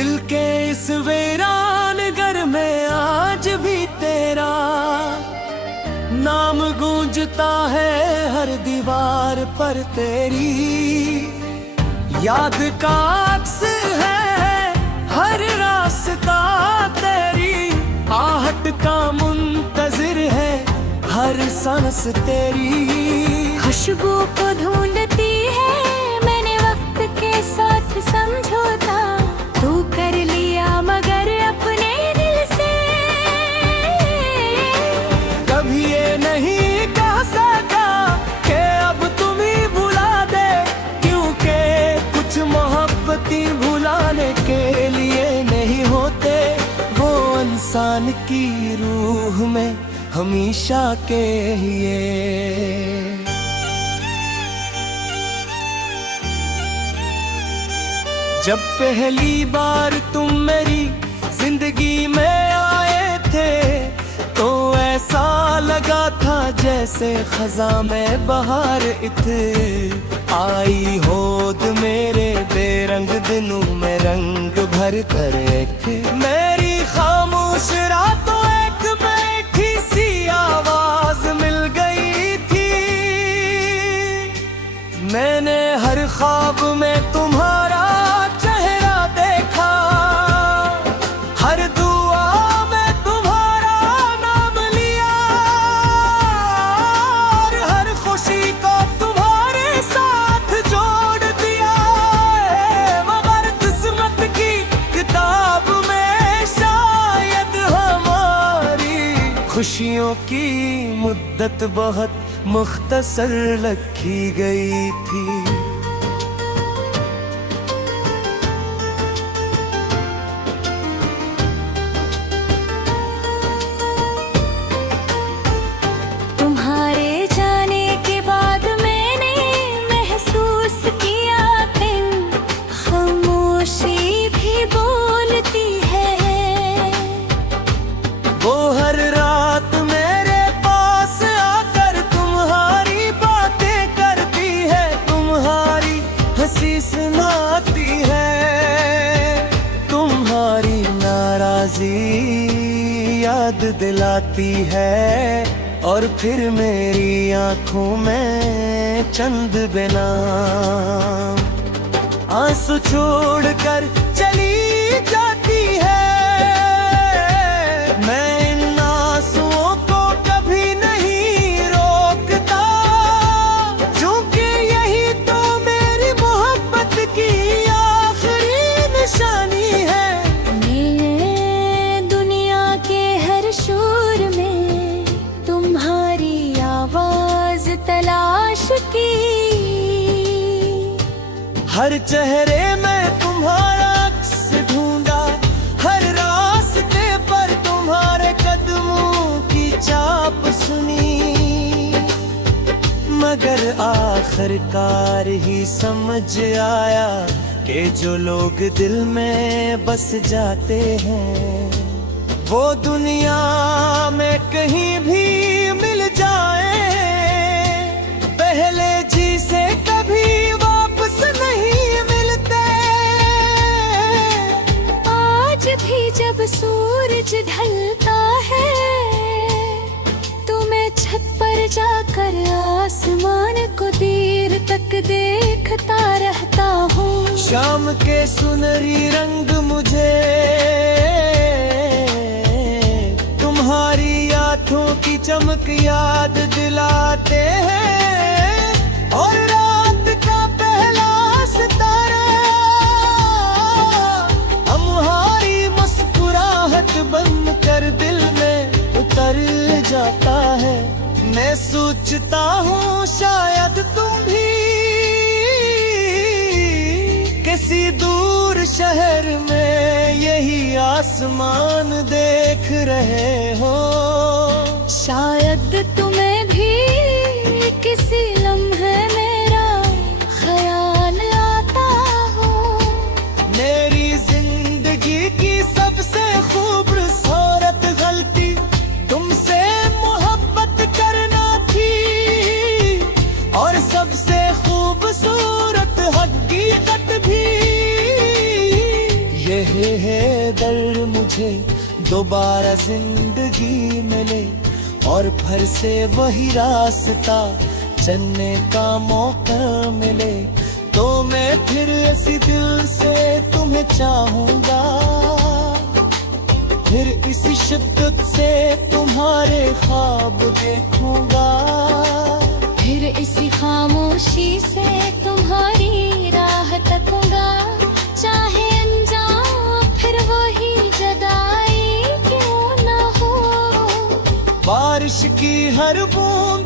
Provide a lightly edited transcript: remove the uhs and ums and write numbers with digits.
दिल के इस वीरान घर में आज भी तेरा नाम गूंजता है, हर दीवार पर तेरी याद का अक्स है, हर रास्ता तेरी आहट का मुंतजिर है, हर सांस तेरी खुशबू को ढूंढती है मैंने वक्त के साथ समझौता, तू कर लिया मगर अपने दिल से। कभी ये नहीं कह सका कि अब तुम ही भुला दे, क्योंकि कुछ मोहब्बती भुलाने के लिए नहीं होते, वो इंसान की रूह में हमेशा के लिए। जब पहली बार तुम मेरी जिंदगी में आए थे तो ऐसा लगा था जैसे खज़ां में बहार आई, होद मेरे बेरंग दिनों में रंग भर कर एक मेरी खामोश रातों एक बैठी सी आवाज मिल गई थी। मैंने हर ख्वाब में तुम्हारा चेहरा देखा, हर दुआ में तुम्हारा नाम लिया, और हर खुशी को तुम्हारे साथ जोड़ दिया, मगर किस्मत की किताब में शायद हमारी खुशियों की मुद्दत बहुत मुख्तसर रखी गई थी। तुम्हारे जाने के बाद मैंने महसूस किया कि खामोशी भी बोलती है, वो हर रात मेरे पास आकर तुम्हारी बातें करती है, तुम्हारी हंसी सुनाती है, तुम्हारी नाराजी याद दिलाती है, और फिर मेरी आंखों में चंद बिना आंसू छोड़कर चली जाती है। मैं इन आंसुओं को कभी नहीं रोकता, क्योंकि यही तो मेरी मोहब्बत की आखिरी निशानी है। मैं दुनिया के हर शोर में तुम्हारी आवाज तलाश की, हर चेहरे में तुम्हारा अक्स ढूंढा, हर रास्ते पर तुम्हारे कदमों की चाप सुनी, मगर आखिरकार ही समझ आया कि जो लोग दिल में बस जाते हैं वो दुनिया में कहीं भी मिल जाए, पहले जी से कभी वापस नहीं मिलते। आज भी जब सूरज ढलता है तो मैं छत पर जाकर आसमान को देर तक देखता रहता हूँ। शाम के सुनहरी रंग मुझे तुम्हारी आंखों की चमक याद दिलाते हैं, और रात का पहला सितारा हमारी मुस्कुराहट बन कर दिल में उतर जाता है। मैं सोचता हूँ शायद तुम भी किसी दूर शहर में यही आसमान देख रहे हो, शायद तुम्हें भी किसी लम्हे मेरा ख्याल आता हो। मेरी जिंदगी की सबसे खूबसूरत गलती तुमसे मोहब्बत करना थी, और सबसे खूबसूरत हकीकत भी यही दर मुझे दोबारा जिंदगी मिले और फिर से वही रास्ता चलने का मौका मिले, तो मैं फिर इसी दिल से तुम्हें चाहूंगा, फिर इसी शिद्दत से तुम्हारे ख्वाब देखूंगा, फिर इसी खामोशी से तुम्हारी राह तकूंगा। चाहे अनजान फिर वही जुदाई क्यों ना हो, बारिश की हर बूंद